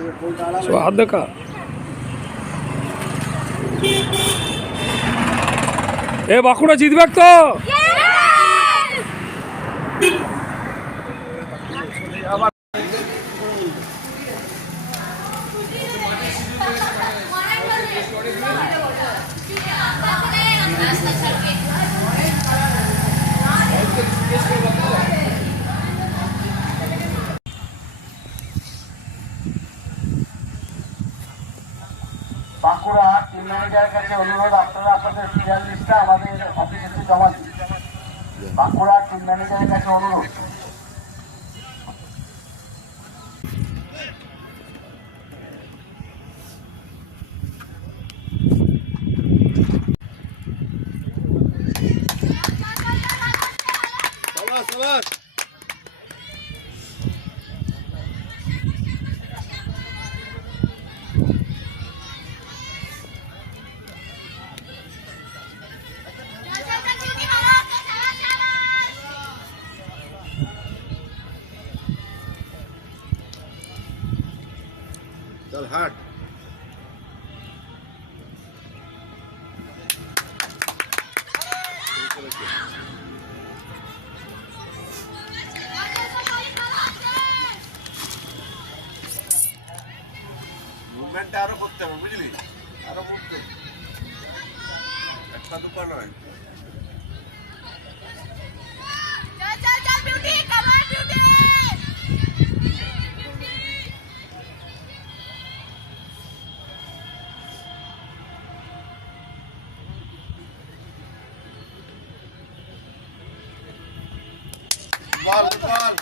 हाथ देखा ए बाकुड़ा जितबे तो বাঁকুড়া টিম ম্যানেজারের কাছে অনুরোধ, আপনারা আপনাদের সিরিয়াল লিস্টটা আমাদের অফিসে জমা দিন। বাঁকুড়া টিম ম্যানেজারের কাছে অনুরোধ। चल हाट মুভমেন্ট আরো করতে হবে, বুঝলি? আরো করতে একটা দোকান হয়। Ball, ball.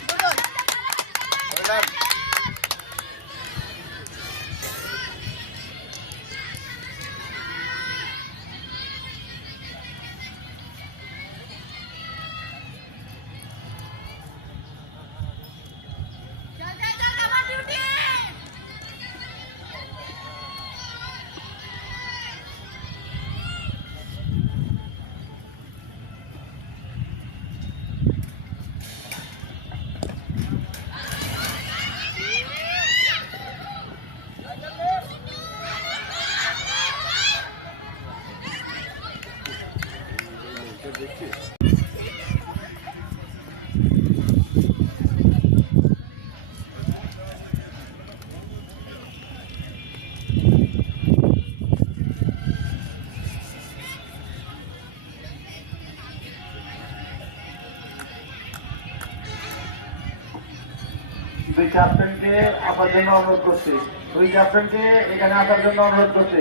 দুই ক্যাপ্টেনকে আসার জন্য অনুরোধ করছি। দুই ক্যাপ্টেনকে এখানে আসার জন্য অনুরোধ করছি।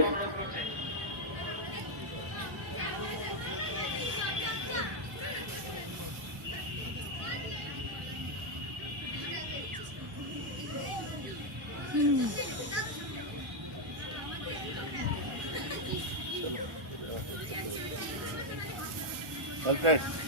चलते